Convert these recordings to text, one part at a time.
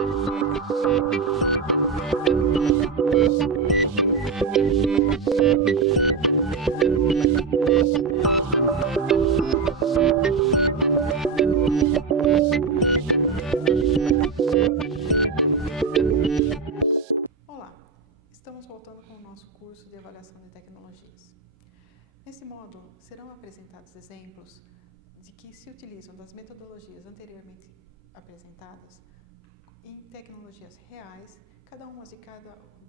Olá, estamos voltando com o nosso curso de avaliação de tecnologias. Nesse módulo, serão apresentados exemplos de que se utilizam das metodologias anteriormente apresentadas em tecnologias reais, cada uma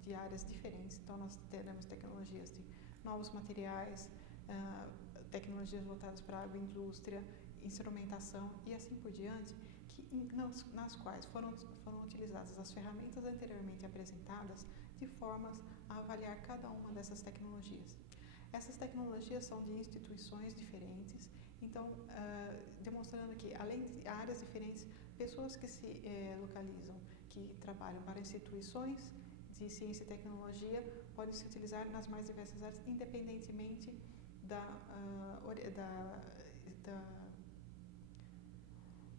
de áreas diferentes. Então, nós teremos tecnologias de novos materiais, tecnologias voltadas para a agroindústria, instrumentação e assim por diante, nas quais foram utilizadas as ferramentas anteriormente apresentadas de formas a avaliar cada uma dessas tecnologias. Essas tecnologias são de instituições diferentes, então, demonstrando que, além de áreas diferentes, pessoas que se localizam, que trabalham para instituições de ciência e tecnologia, podem se utilizar nas mais diversas áreas, independentemente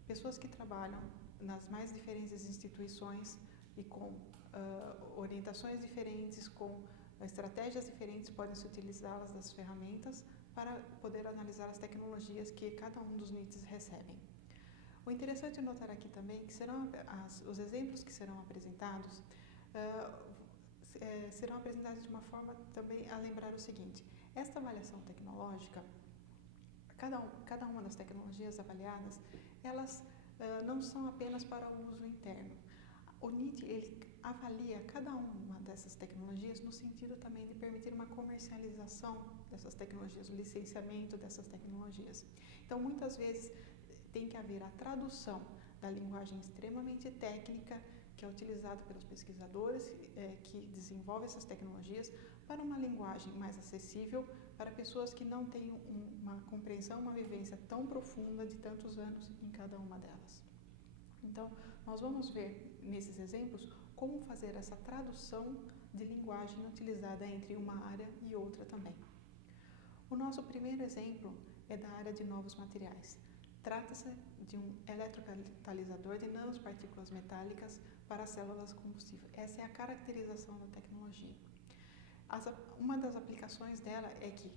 pessoas que trabalham nas mais diferentes instituições e com orientações diferentes, com estratégias diferentes, podem se utilizá-las das ferramentas para poder analisar as tecnologias que cada um dos NITs recebem. O interessante é notar aqui também que os exemplos que serão apresentados serão apresentados de uma forma também a lembrar o seguinte: esta avaliação tecnológica, cada uma das tecnologias avaliadas, elas não são apenas para o uso interno. O NIT ele avalia cada uma dessas tecnologias no sentido também de permitir uma comercialização dessas tecnologias, o licenciamento dessas tecnologias. Então, muitas vezes tem que haver a tradução da linguagem extremamente técnica que é utilizada pelos pesquisadores que desenvolvem essas tecnologias para uma linguagem mais acessível para pessoas que não têm uma compreensão, uma vivência tão profunda de tantos anos em cada uma delas. Então, nós vamos ver nesses exemplos como fazer essa tradução de linguagem utilizada entre uma área e outra também. O nosso primeiro exemplo é da área de novos materiais. Trata-se de um eletrocatalisador de nanopartículas metálicas para células combustíveis. Essa é a caracterização da tecnologia. Uma das aplicações dela é que,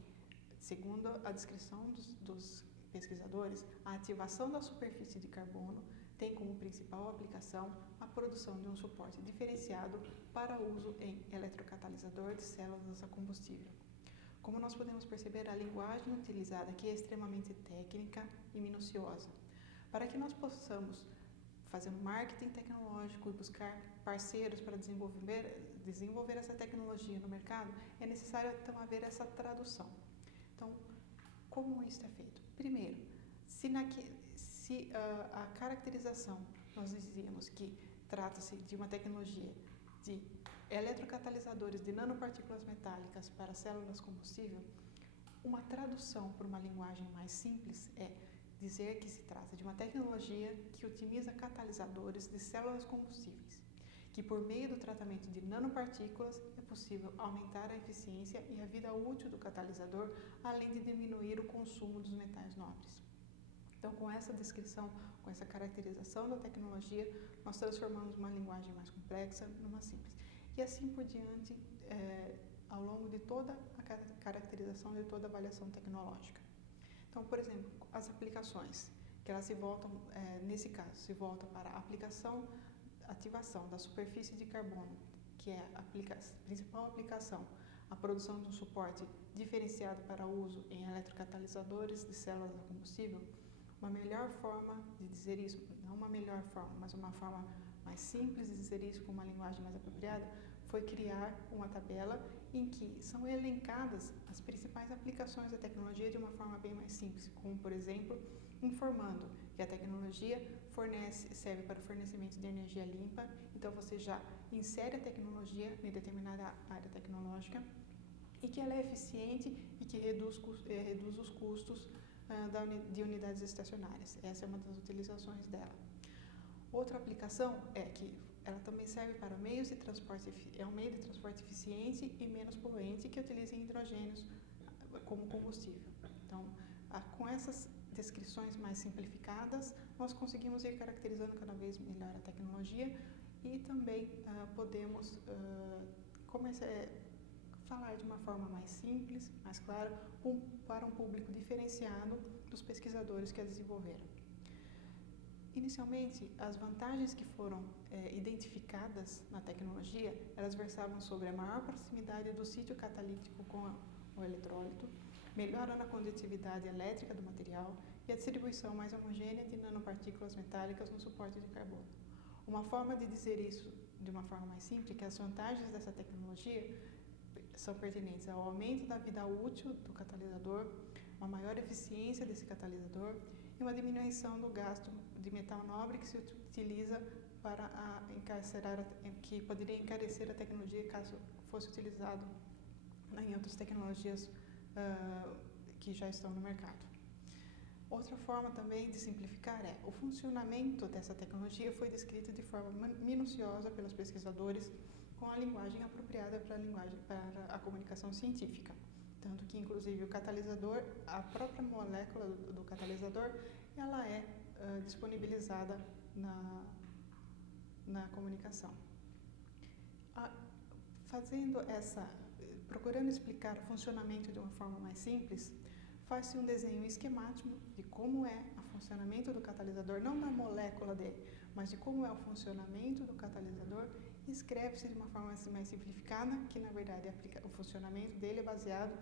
segundo a descrição dos pesquisadores, a ativação da superfície de carbono tem como principal aplicação a produção de um suporte diferenciado para uso em eletrocatalisador de células a combustível. Como nós podemos perceber, a linguagem utilizada aqui é extremamente técnica e minuciosa. Para que nós possamos fazer um marketing tecnológico e buscar parceiros para desenvolver essa tecnologia no mercado, é necessário então haver essa tradução. Então, como isso é feito? Primeiro, se a caracterização, nós dizíamos que trata-se de uma tecnologia de eletrocatalisadores de nanopartículas metálicas para células combustível, uma tradução para uma linguagem mais simples é dizer que se trata de uma tecnologia que utiliza catalisadores de células combustíveis, que por meio do tratamento de nanopartículas é possível aumentar a eficiência e a vida útil do catalisador, além de diminuir o consumo dos metais nobres. Então, com essa descrição, com essa caracterização da tecnologia, nós transformamos uma linguagem mais complexa numa simples. E assim por diante, ao longo de toda a caracterização de toda a avaliação tecnológica. Então, por exemplo, as aplicações, que elas se voltam, nesse caso, se voltam para a ativação da superfície de carbono, que é a principal aplicação, a produção de um suporte diferenciado para uso em eletrocatalisadores de células a combustível. Uma melhor forma de dizer isso, não uma melhor forma, mas uma forma mais simples de dizer isso com uma linguagem mais apropriada, foi criar uma tabela em que são elencadas as principais aplicações da tecnologia de uma forma bem mais simples, como, por exemplo, informando que a tecnologia serve para o fornecimento de energia limpa, então você já insere a tecnologia em determinada área tecnológica e que ela é eficiente e que reduz os custos de unidades estacionárias. Essa é uma das utilizações dela. Outra aplicação é que ela também serve para meios de transporte, é um meio de transporte eficiente e menos poluente que utiliza hidrogênios como combustível. Então, com essas descrições mais simplificadas, nós conseguimos ir caracterizando cada vez melhor a tecnologia e também podemos falar de uma forma mais simples, mais clara, para um público diferenciado dos pesquisadores que a desenvolveram. Inicialmente, as vantagens que foram identificadas na tecnologia, elas versavam sobre a maior proximidade do sítio catalítico com o eletrólito, melhora na condutividade elétrica do material e a distribuição mais homogênea de nanopartículas metálicas no suporte de carbono. Uma forma de dizer isso de uma forma mais simples é que as vantagens dessa tecnologia são pertinentes ao aumento da vida útil do catalisador, uma maior eficiência desse catalisador e uma diminuição do gasto de metal nobre que se utiliza para que poderia encarecer a tecnologia caso fosse utilizado em outras tecnologias que já estão no mercado. Outra forma também de simplificar é o funcionamento dessa tecnologia foi descrito de forma minuciosa pelos pesquisadores com a linguagem apropriada para a comunicação científica. Tanto que, inclusive, o catalisador, a própria molécula do catalisador, ela é disponibilizada na comunicação. Procurando explicar o funcionamento de uma forma mais simples, faz-se um desenho esquemático de como é o funcionamento do catalisador, não da molécula dele, mas de como é o funcionamento do catalisador, e escreve-se de uma forma mais simplificada, que na verdade o funcionamento dele é baseado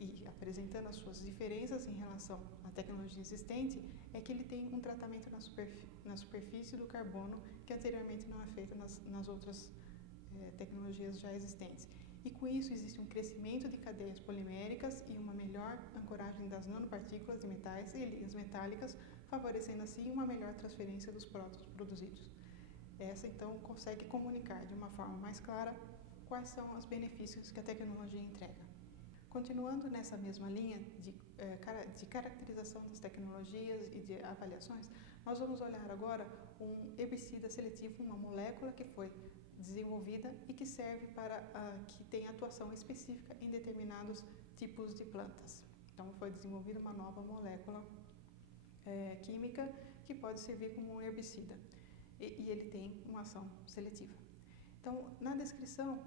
e apresentando as suas diferenças em relação à tecnologia existente, é que ele tem um tratamento na superfície do carbono que anteriormente não é feito nas outras tecnologias já existentes. E com isso existe um crescimento de cadeias poliméricas e uma melhor ancoragem das nanopartículas de metais e linhas metálicas, favorecendo assim uma melhor transferência dos prótons produzidos. Essa então consegue comunicar de uma forma mais clara quais são os benefícios que a tecnologia entrega. Continuando nessa mesma linha de caracterização das tecnologias e de avaliações, nós vamos olhar agora um herbicida seletivo, uma molécula que foi desenvolvida e que serve que tem atuação específica em determinados tipos de plantas. Então, foi desenvolvida uma nova molécula química que pode servir como um herbicida e ele tem uma ação seletiva. Então, na descrição,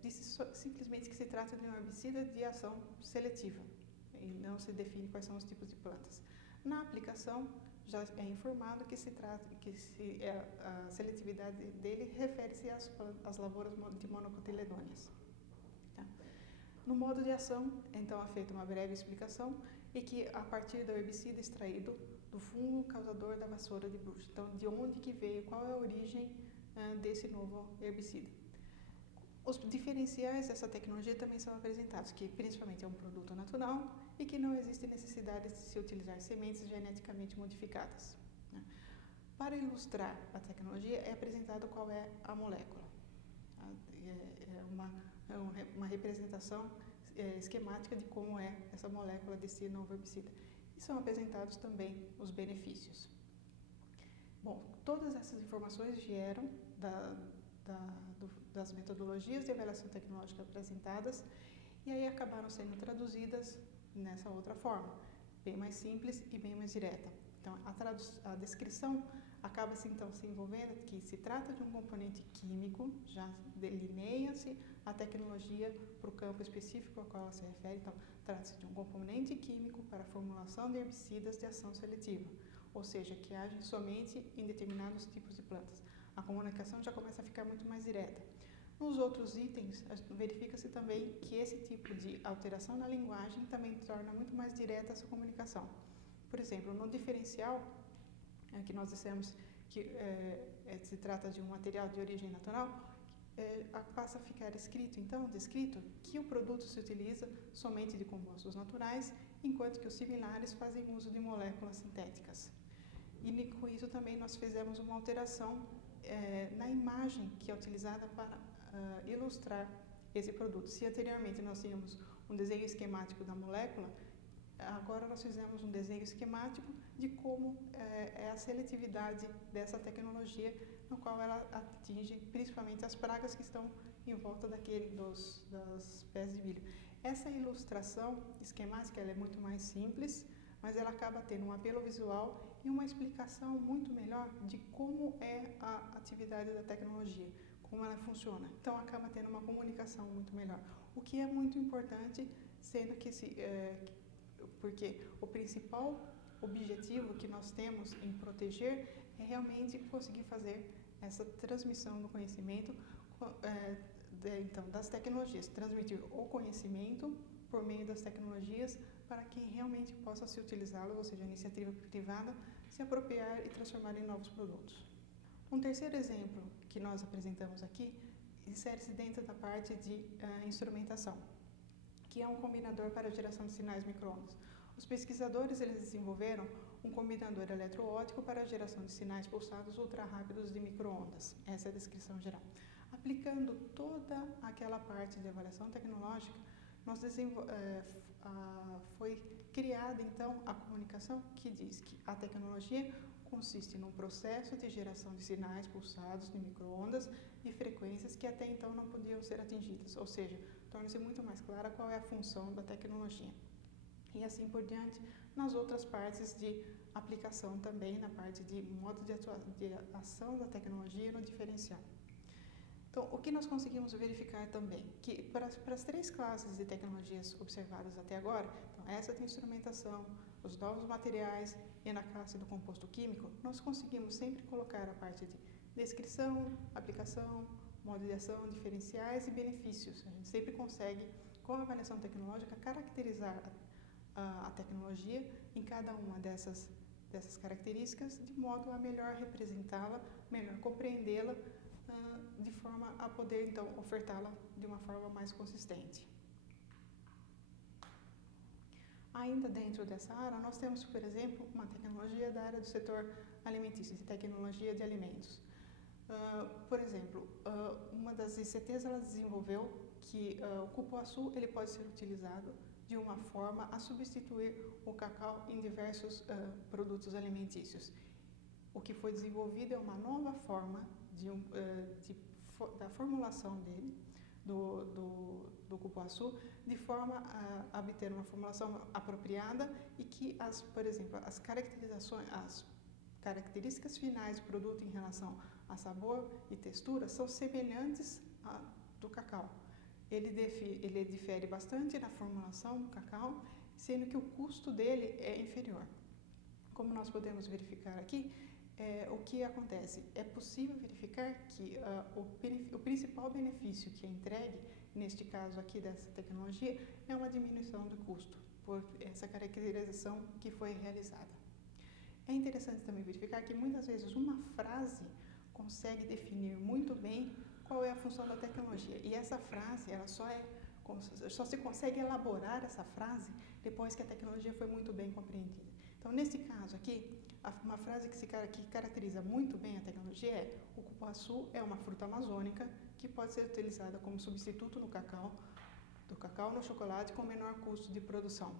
diz simplesmente que se trata de um herbicida de ação seletiva e não se define quais são os tipos de plantas. Na aplicação, já é informado que a seletividade dele refere-se às lavouras de monocotiledôneas. Tá? No modo de ação, então, é feita uma breve explicação e que a partir do herbicida extraído do fungo causador da vassoura de bruxa. Então, de onde que veio, qual é a origem desse novo herbicida. Os diferenciais dessa tecnologia também são apresentados, que principalmente é um produto natural e que não existe necessidade de se utilizar sementes geneticamente modificadas. Né? Para ilustrar a tecnologia, é apresentado qual é a molécula. É uma representação esquemática de como é essa molécula desse novo herbicida. E são apresentados também os benefícios. Bom, todas essas informações vieram das metodologias de avaliação tecnológica apresentadas e aí acabaram sendo traduzidas nessa outra forma, bem mais simples e bem mais direta. Então, a descrição acaba-se então se envolvendo que se trata de um componente químico, já delineia-se a tecnologia para o campo específico ao qual ela se refere. Então, trata-se de um componente químico para a formulação de herbicidas de ação seletiva, ou seja, que agem somente em determinados tipos de plantas. A comunicação já começa a ficar muito mais direta. Nos outros itens, verifica-se também que esse tipo de alteração na linguagem também torna muito mais direta essa comunicação. Por exemplo, no diferencial, que nós dissemos que se trata de um material de origem natural, passa a ficar descrito que o produto se utiliza somente de compostos naturais, enquanto que os similares fazem uso de moléculas sintéticas. E com isso também nós fizemos uma alteração na imagem que é utilizada para ilustrar esse produto. Se anteriormente nós tínhamos um desenho esquemático da molécula, agora nós fizemos um desenho esquemático de como é a seletividade dessa tecnologia, no qual ela atinge principalmente as pragas que estão em volta das pés de milho. Essa ilustração esquemática ela é muito mais simples, mas ela acaba tendo um apelo visual e e uma explicação muito melhor de como é a atividade da tecnologia, como ela funciona. Então, acaba tendo uma comunicação muito melhor, o que é muito importante, sendo que porque o principal objetivo que nós temos em proteger é realmente conseguir fazer essa transmissão do conhecimento, então, das tecnologias, transmitir o conhecimento por meio das tecnologias para quem realmente possa se utilizá-lo, ou seja, a iniciativa privada, se apropriar e transformar em novos produtos. Um terceiro exemplo que nós apresentamos aqui insere-se dentro da parte de instrumentação, que é um combinador para a geração de sinais micro-ondas. Os pesquisadores eles desenvolveram um combinador eletroóptico para a geração de sinais pulsados ultra-rápidos de micro-ondas. Essa é a descrição geral. Aplicando toda aquela parte de avaliação tecnológica, foi criada, então, a comunicação que diz que a tecnologia consiste num processo de geração de sinais pulsados de micro-ondas e frequências que até então não podiam ser atingidas, ou seja, torna-se muito mais clara qual é a função da tecnologia. E assim por diante, nas outras partes de aplicação também, na parte de modo de ação da tecnologia no diferencial. Então, o que nós conseguimos verificar também? Que para as três classes de tecnologias observadas até agora, então, essa de instrumentação, os novos materiais e na classe do composto químico, nós conseguimos sempre colocar a parte de descrição, aplicação, modo de ação, diferenciais e benefícios. A gente sempre consegue, com a avaliação tecnológica, caracterizar a tecnologia em cada uma dessas características, de modo a melhor representá-la, melhor compreendê-la, de forma a poder, então, ofertá-la de uma forma mais consistente. Ainda dentro dessa área, nós temos, por exemplo, uma tecnologia da área do setor alimentício, de tecnologia de alimentos. Por exemplo, uma das ICTs ela desenvolveu que o cupuaçu ele pode ser utilizado de uma forma a substituir o cacau em diversos produtos alimentícios. O que foi desenvolvido é uma nova forma da formulação dele, do cupuaçu, de forma a obter uma formulação apropriada e que, por exemplo, as características finais do produto em relação a sabor e textura são semelhantes à do cacau. Ele difere bastante na formulação do cacau, sendo que o custo dele é inferior. Como nós podemos verificar aqui, o que acontece? É possível verificar que o principal benefício que é entregue, neste caso aqui dessa tecnologia, é uma diminuição do custo, por essa caracterização que foi realizada. É interessante também verificar que muitas vezes uma frase consegue definir muito bem qual é a função da tecnologia. E essa frase, ela só se consegue elaborar essa frase depois que a tecnologia foi muito bem compreendida. Então, nesse caso aqui, uma frase que caracteriza muito bem a tecnologia é: o cupuaçu é uma fruta amazônica que pode ser utilizada como substituto do cacau no chocolate com menor custo de produção.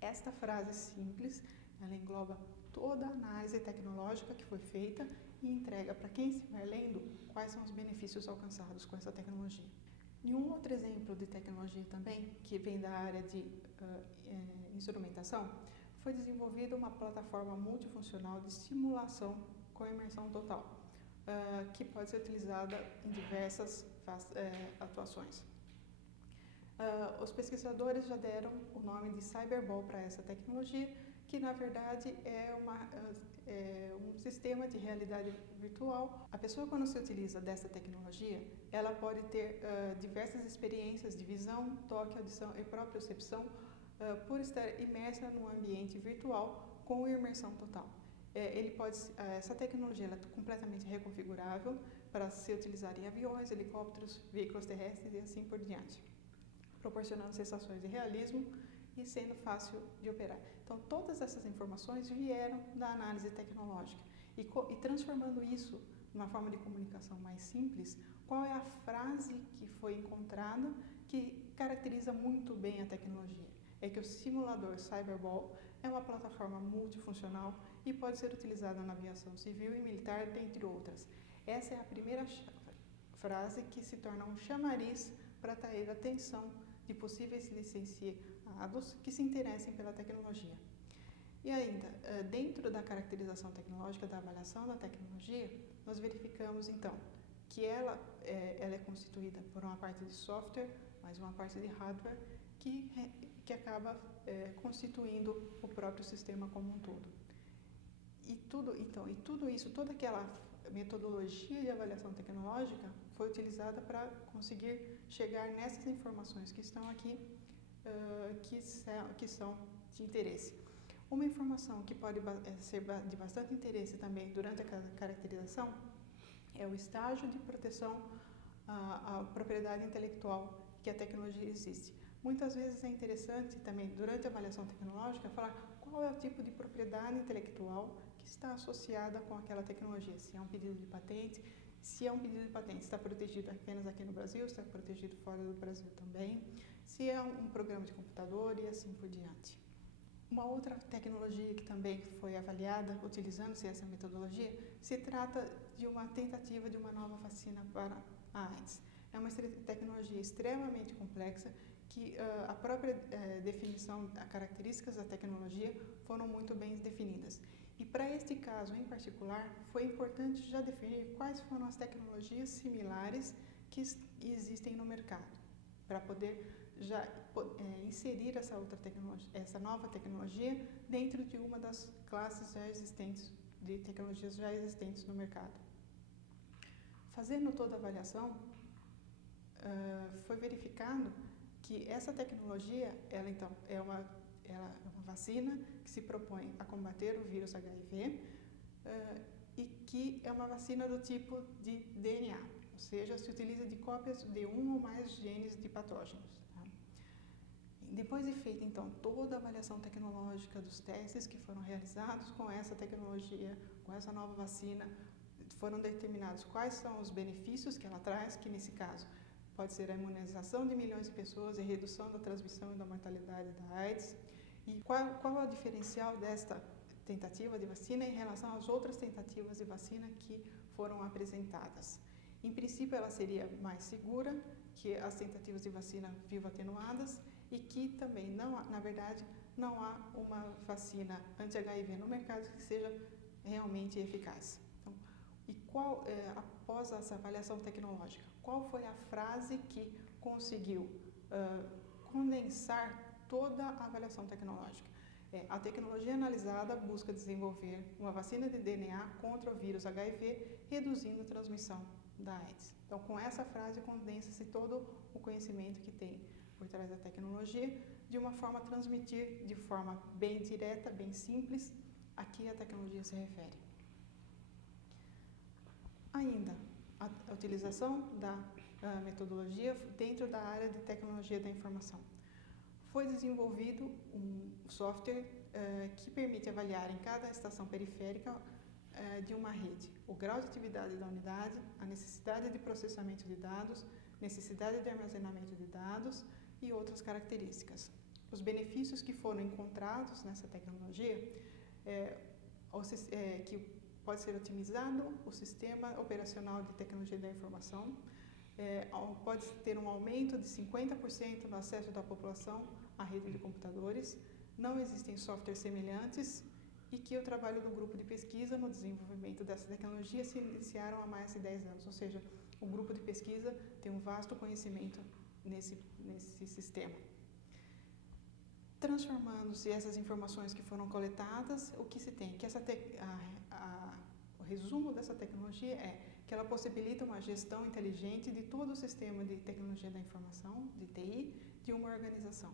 Esta frase simples, ela engloba toda a análise tecnológica que foi feita e entrega para quem estiver lendo quais são os benefícios alcançados com essa tecnologia. E um outro exemplo de tecnologia também, que vem da área de instrumentação, foi desenvolvida uma plataforma multifuncional de simulação com imersão total, que pode ser utilizada em diversas atuações. Os pesquisadores já deram o nome de Cyberball para essa tecnologia, que na verdade é um sistema de realidade virtual. A pessoa, quando se utiliza dessa tecnologia, ela pode ter diversas experiências de visão, toque, audição e propriocepção por estar imersa num ambiente virtual com imersão total. Essa tecnologia ela é completamente reconfigurável para ser utilizada em aviões, helicópteros, veículos terrestres e assim por diante, proporcionando sensações de realismo e sendo fácil de operar. Então, todas essas informações vieram da análise tecnológica e transformando isso numa forma de comunicação mais simples, qual é a frase que foi encontrada que caracteriza muito bem a tecnologia? É que o simulador Cyberball é uma plataforma multifuncional e pode ser utilizada na aviação civil e militar, dentre outras. Essa é a primeira frase que se torna um chamariz para atrair a atenção de possíveis licenciados que se interessem pela tecnologia. E ainda, dentro da caracterização tecnológica, da avaliação da tecnologia, nós verificamos então que ela é constituída por uma parte de software, mais uma parte de hardware, que acaba constituindo o próprio sistema como um todo. E tudo isso, toda aquela metodologia de avaliação tecnológica foi utilizada para conseguir chegar nessas informações que estão aqui, que são de interesse. Uma informação que pode ser de bastante interesse também durante a caracterização é o estágio de proteção à propriedade intelectual que a tecnologia existe. Muitas vezes é interessante também, durante a avaliação tecnológica, falar qual é o tipo de propriedade intelectual que está associada com aquela tecnologia. Se é um pedido de patente, se é um pedido de patente, está protegido apenas aqui no Brasil, está protegido fora do Brasil também, se é um programa de computador e assim por diante. Uma outra tecnologia que também foi avaliada utilizando-se essa metodologia, se trata de uma tentativa de uma nova vacina para a AIDS. É uma tecnologia extremamente complexa que a própria definição, as características da tecnologia foram muito bem definidas. E para este caso em particular, foi importante já definir quais foram as tecnologias similares que existem no mercado, para poder já inserir essa nova tecnologia dentro de uma das classes já existentes, de tecnologias já existentes no mercado. Fazendo toda a avaliação, foi verificado que essa tecnologia, ela então é uma vacina que se propõe a combater o vírus HIV e que é uma vacina do tipo de DNA, ou seja, se utiliza de cópias de um ou mais genes de patógenos. Tá? Depois de feita então toda a avaliação tecnológica dos testes que foram realizados com essa tecnologia, com essa nova vacina, foram determinados quais são os benefícios que ela traz, que nesse caso pode ser a imunização de milhões de pessoas e redução da transmissão e da mortalidade da AIDS. E qual é o diferencial desta tentativa de vacina em relação às outras tentativas de vacina que foram apresentadas? Em princípio, ela seria mais segura que as tentativas de vacina vivo atenuadas e que também, na verdade, não há uma vacina anti-HIV no mercado que seja realmente eficaz. Então, após essa avaliação tecnológica, qual foi a frase que conseguiu condensar toda a avaliação tecnológica? A tecnologia analisada busca desenvolver uma vacina de DNA contra o vírus HIV, reduzindo a transmissão da AIDS. Então, com essa frase, condensa-se todo o conhecimento que tem por trás da tecnologia, de uma forma a transmitir de forma bem direta, bem simples, a que a tecnologia se refere. Ainda, a utilização da metodologia dentro da área de tecnologia da informação. Foi desenvolvido um software que permite avaliar em cada estação periférica de uma rede o grau de atividade da unidade, a necessidade de processamento de dados, necessidade de armazenamento de dados e outras características. Os benefícios que foram encontrados nessa tecnologia que pode ser otimizado o sistema operacional de tecnologia da informação, pode ter um aumento de 50% no acesso da população à rede de computadores, não existem softwares semelhantes e que o trabalho do grupo de pesquisa no desenvolvimento dessa tecnologia se iniciaram há mais de 10 anos, ou seja, o grupo de pesquisa tem um vasto conhecimento nesse sistema. Transformando-se essas informações que foram coletadas, o que se tem? Que o resumo dessa tecnologia é que ela possibilita uma gestão inteligente de todo o sistema de tecnologia da informação, de TI, de uma organização.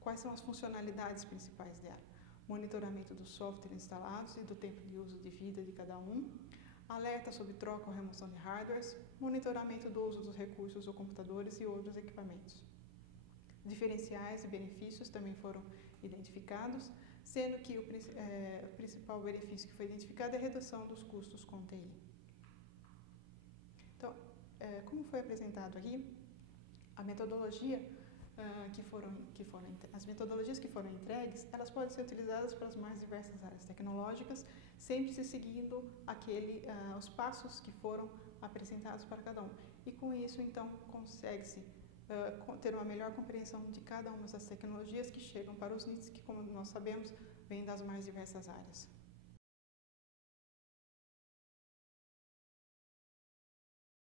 Quais são as funcionalidades principais dela? Monitoramento dos softwares instalados e do tempo de uso de vida de cada um, alerta sobre troca ou remoção de hardwares, monitoramento do uso dos recursos dos computadores e outros equipamentos. Diferenciais e benefícios também foram identificados, sendo que o principal benefício que foi identificado é a redução dos custos com TI. Então, como foi apresentado aqui, a metodologia as metodologias que foram entregues, elas podem ser utilizadas para as mais diversas áreas tecnológicas, sempre se seguindo os passos que foram apresentados para cada um. E com isso, então, consegue-se ter uma melhor compreensão de cada uma das tecnologias que chegam para os NITs, que, como nós sabemos, vem das mais diversas áreas.